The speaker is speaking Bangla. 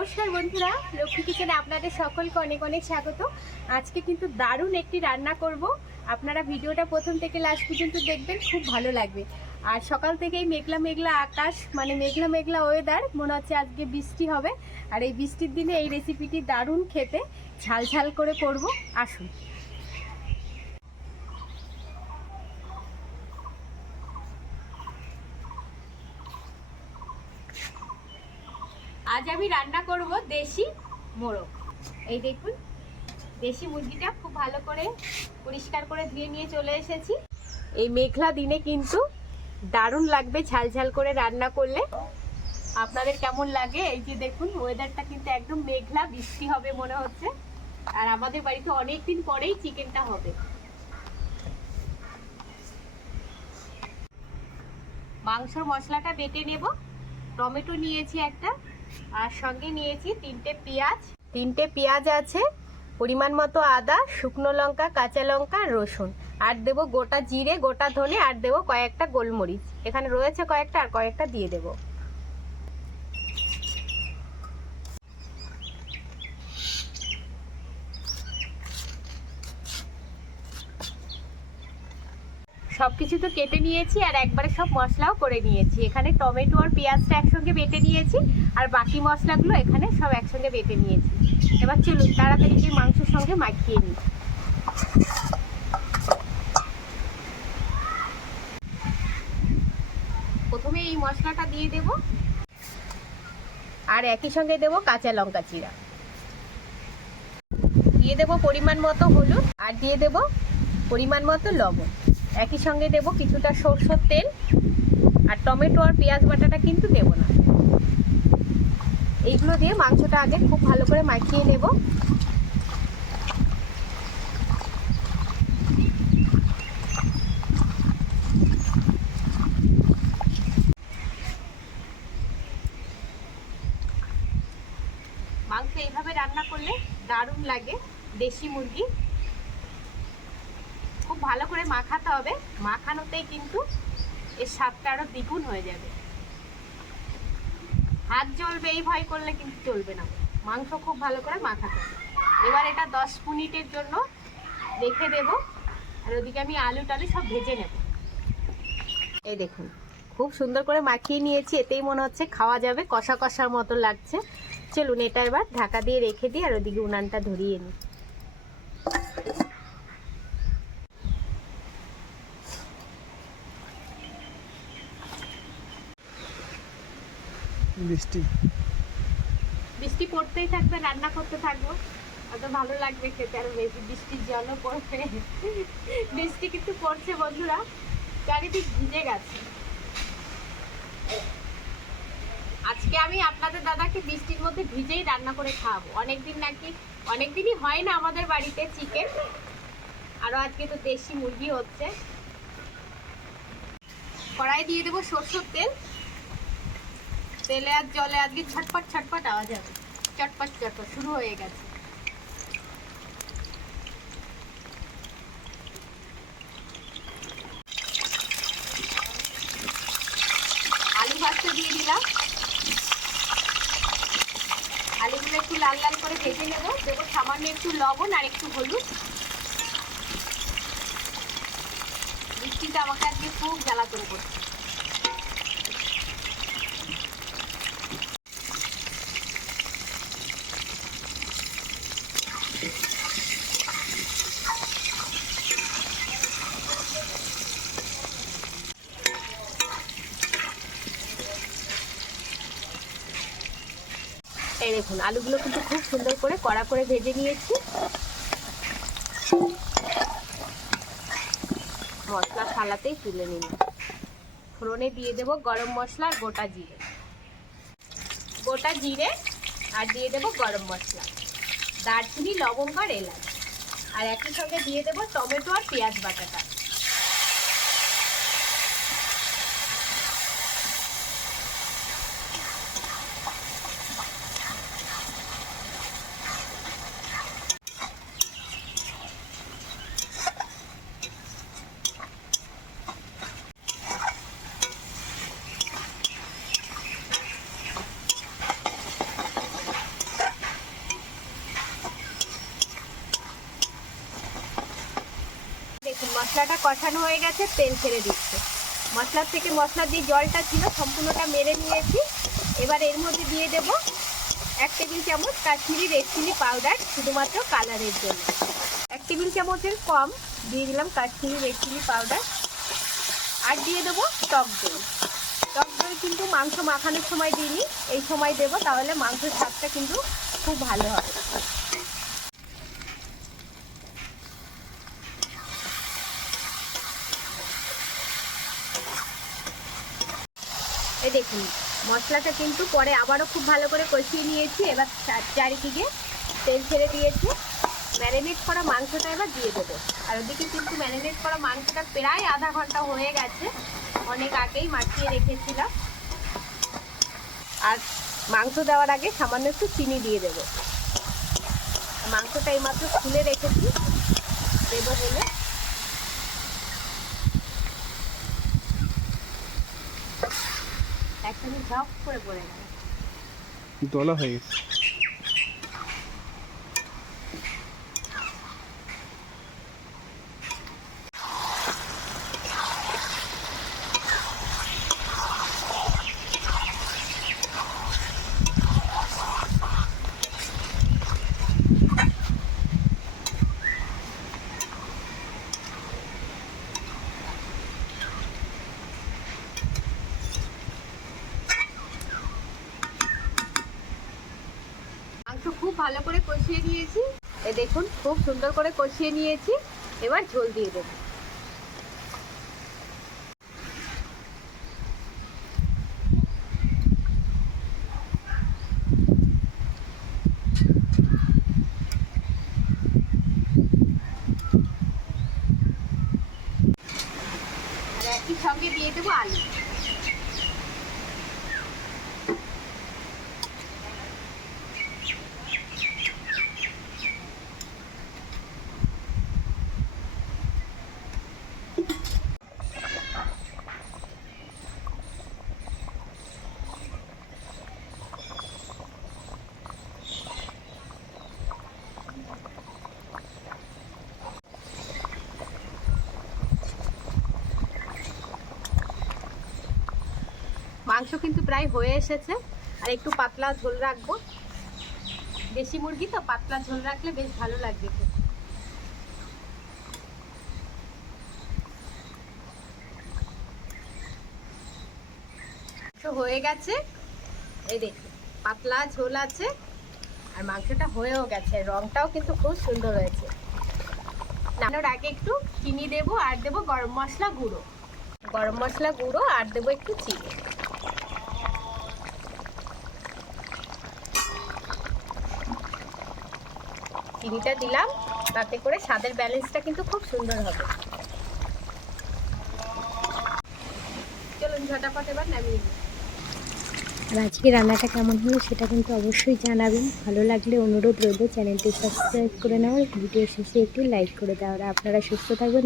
নমস্কার বন্ধুরা, লক্ষ্মী কিচেনে আপনাদের সকলকে অনেক অনেক স্বাগত। আজকে কিন্তু দারুণ একটি রান্না করব। আপনারা ভিডিওটা প্রথম থেকে লাস্ট পর্যন্ত দেখবেন, খুব ভালো লাগবে। আর সকাল থেকেই মেঘলা মেঘলা আকাশ, মানে মেঘলা মেঘলা ওয়েদার, মনে হচ্ছে আজকে বৃষ্টি হবে। আর এই বৃষ্টির দিনে এই রেসিপিটি দারুণ খেতে, ঝাল ঝাল করে করব। আসুন। আজ আমি রান্না করব দেশি মোরগ। এই দেখুন, দেশি মুরগিটা খুব ভালো করে পরিষ্কার করে ধুয়ে নিয়ে চলে এসেছি। এই মেঘলা দিনে কিন্তু দারুণ লাগবে ঝাল ঝাল করে রান্না করলে। আপনাদের কেমন লাগে? এই যে দেখুন, ওয়েদারটা কিন্তু একদম মেঘলা, বৃষ্টি হবে মনে হচ্ছে। আর আমাদের বাড়িতে অনেক দিন পরেই চিকেনটা হবে। মাংসর মশলাটা বেটে নেব। টমেটো নিয়েছি একটা, আর সঙ্গে নিয়েছি তিনটে পেঁয়াজ আছে, পরিমাণ মতো আদা, শুকনো লঙ্কা, কাঁচা লঙ্কা আর রসুন। আর দেবো গোটা জিরে, গোটা ধনে, আর দেবো কয়েকটা গোলমরিচ। এখানে রয়েছে কয়েকটা, আর কয়েকটা দিয়ে দেবো। সব কিছু তো কেটে নিয়েছি, আর একবারে সব মশলাও করে নিয়েছি। এখানে টমেটো আর পেঁয়াজটা একসঙ্গে বেটে নিয়েছি, আর বাকি মশলাগুলো এখানে সব একসঙ্গে বেটে নিয়েছি। এবার চলুন তাড়াতাড়ি গিয়ে মাংসের সঙ্গে মাখিয়ে নিই। প্রথমে এই মশলাটা দিয়ে দেব, আর একই সঙ্গে দেব কাঁচা লঙ্কা চিরা, দিয়ে দেব পরিমাণ মতো হলুদ, আর দিয়ে দেব পরিমাণ মতো লবণ। একই সঙ্গে দেব কিছুটা সরষের তেল, আর টমেটো আর পেঁয়াজ বাটাটা কিন্তু দেব না। এইগুলো দিয়ে মাংসটা আগে খুব ভালো করে মাখিয়ে নেব। মাংস এইভাবে রান্না করলে দারুণ লাগে। দেশি মুরগি খুব ভালো করে মাখাতে হবে, মাখানোতেই কিন্তু এর স্বাদটা আরো দ্বিগুণ হয়ে যাবে। হাত জ্বলবে এই ভয় করলে কিন্তু চলবে না, মাংস খুব ভালো করে মাখাতে হবে। এবার এটা 10 মিনিটের জন্য রেখে দেব, আর ওদিকে আমি আলু টালু সব ভেজে নেব। এই দেখুন, খুব সুন্দর করে মাখিয়ে নিয়েছি, এতেই মনে হচ্ছে খাওয়া যাবে, কষা কষার মতো লাগছে। চলুন এটা এবার ঢাকা দিয়ে রেখে দিই, আর ওদিকে উনানটা ধরিয়ে নিই। বৃষ্টি পড়তেই থাকবে, রান্না করতে থাকবো, অত ভালো লাগবে খেতে আরো বেশি। বৃষ্টির জলও পড়বে, বৃষ্টি কিন্তু পড়ছে বন্ধুরা, চারিদিক ভিজে গেছে। আজকে আমি আপনাদের দাদাকে বৃষ্টির মধ্যে ভিজেই রান্না করে খাওয়াবো। অনেকদিনই হয় না আমাদের বাড়িতে চিকেন, আরো আজকে তো দেশি মুরগি হচ্ছে। কড়াই দিয়ে দেবো সরষের তেল। তেলে আর জলে আজকে ছটপট ছটপট আওয়াজ হবে, চটপট চটপট শুরু হয়ে গেছে। আলু ভাজতে দিয়ে দিলাম, আলুগুলো একটু লাল লাল করে ভেজে নেব। দেবো সামান্য একটু লবণ আর একটু হলুদ। বৃষ্টিটা আমাকে আজকে খুব জ্বালাতন করছে। এই দেখুন, আলুগুলো কিন্তু খুব সুন্দর করে কড়া করে ভেজে নিয়েছি। মশলা থালাতেই তুলে নিলাম। ফোড়নে দিয়ে দেবো গরম মশলা আর গোটা জিরে, আর দিয়ে দেবো গরম মশলা, দারচিনি, লবঙ্গ আর এলাচ। আর একই সঙ্গে দিয়ে দেবো টমেটো আর পেঁয়াজ বাটাটা। মশলাটা কষানো হয়ে গেছে, তেল ছেড়ে দিচ্ছে। মশলার থেকে মশলা দিয়ে জলটা ছিল সম্পূর্ণটা মেরে নিয়েছি। এবার এর মধ্যে দিয়ে দেব 1 টেবিল চামচ কাশ্মীরি রেড চিলি পাউডার, শুধুমাত্র কালারের জন্য। 1 টেবিল চামচের কম দিয়ে দিলাম কাশ্মীরি রেড চিলি পাউডার। আর দিয়ে দেবো টক দই। টক দই কিন্তু মাংস মাখানোর সময় দিইনি, এই সময় দেবো, তাহলে মাংসের স্বাদটা কিন্তু খুব ভালো হবে। এই দেখুন মশলাটা কিন্তু পরে আবারও খুব ভালো করে কষিয়ে নিয়েছি। এবার চারিদিকে তেল ছেড়ে দিয়েছি। ম্যারিনেট করা মাংসটা এবার দিয়ে দেবো। আর ওদিকে কিন্তু ম্যারিনেট করা মাংসটা প্রায় আধা ঘন্টা হয়ে গেছে, অনেক আগেই মাখিয়ে রেখেছিলাম। আর মাংস দেওয়ার আগে সামান্য একটু চিনি দিয়ে দেবো। মাংসটা এইমাত্র খুলে রেখেছি, দেবো বলে। একদম ঝপ করে পড়ে গেল, দলা হয়ে গেছে। মাংস খুব ভালো করে কষিয়ে নিয়েছি। এই দেখুন খুব সুন্দর করে কষিয়ে নিয়েছি। এবার ঝোল দিয়ে দেবো। আর একই সঙ্গে দিয়ে দেবো আলু। মাংস কিন্তু প্রায় হয়ে এসেছে। আর একটু পাতলা ঝোল রাখবো, দেশি মুরগি তো পাতলা ঝোল রাখলে বেশ ভালো লাগবে খেতে। হয়ে গেছে, এই দেখুন পাতলা ঝোল আছে আর মাংসটা হয়েও গেছে, রংটাও কিন্তু খুব সুন্দর হয়েছে। নামানোর আগে একটু চিনি দেবো আর দেবো গরম মশলা গুঁড়ো, আর দেবো একটু চিনি। চিনিটা দিলাম, তাতে করে স্বাদের ব্যালেন্সটা কিন্তু খুব সুন্দর হবে। চলুন ঝটাপট এবার নামিয়ে নিই। আর আজকে রান্নাটা কেমন হলো সেটা কিন্তু অবশ্যই জানাবেন। ভালো লাগলে অনুরোধ রইল চ্যানেলটি সাবস্ক্রাইব করে নেওয়ার, ভিডিও শেষে একটি লাইক করে দেওয়ার। আপনারা সুস্থ থাকবেন।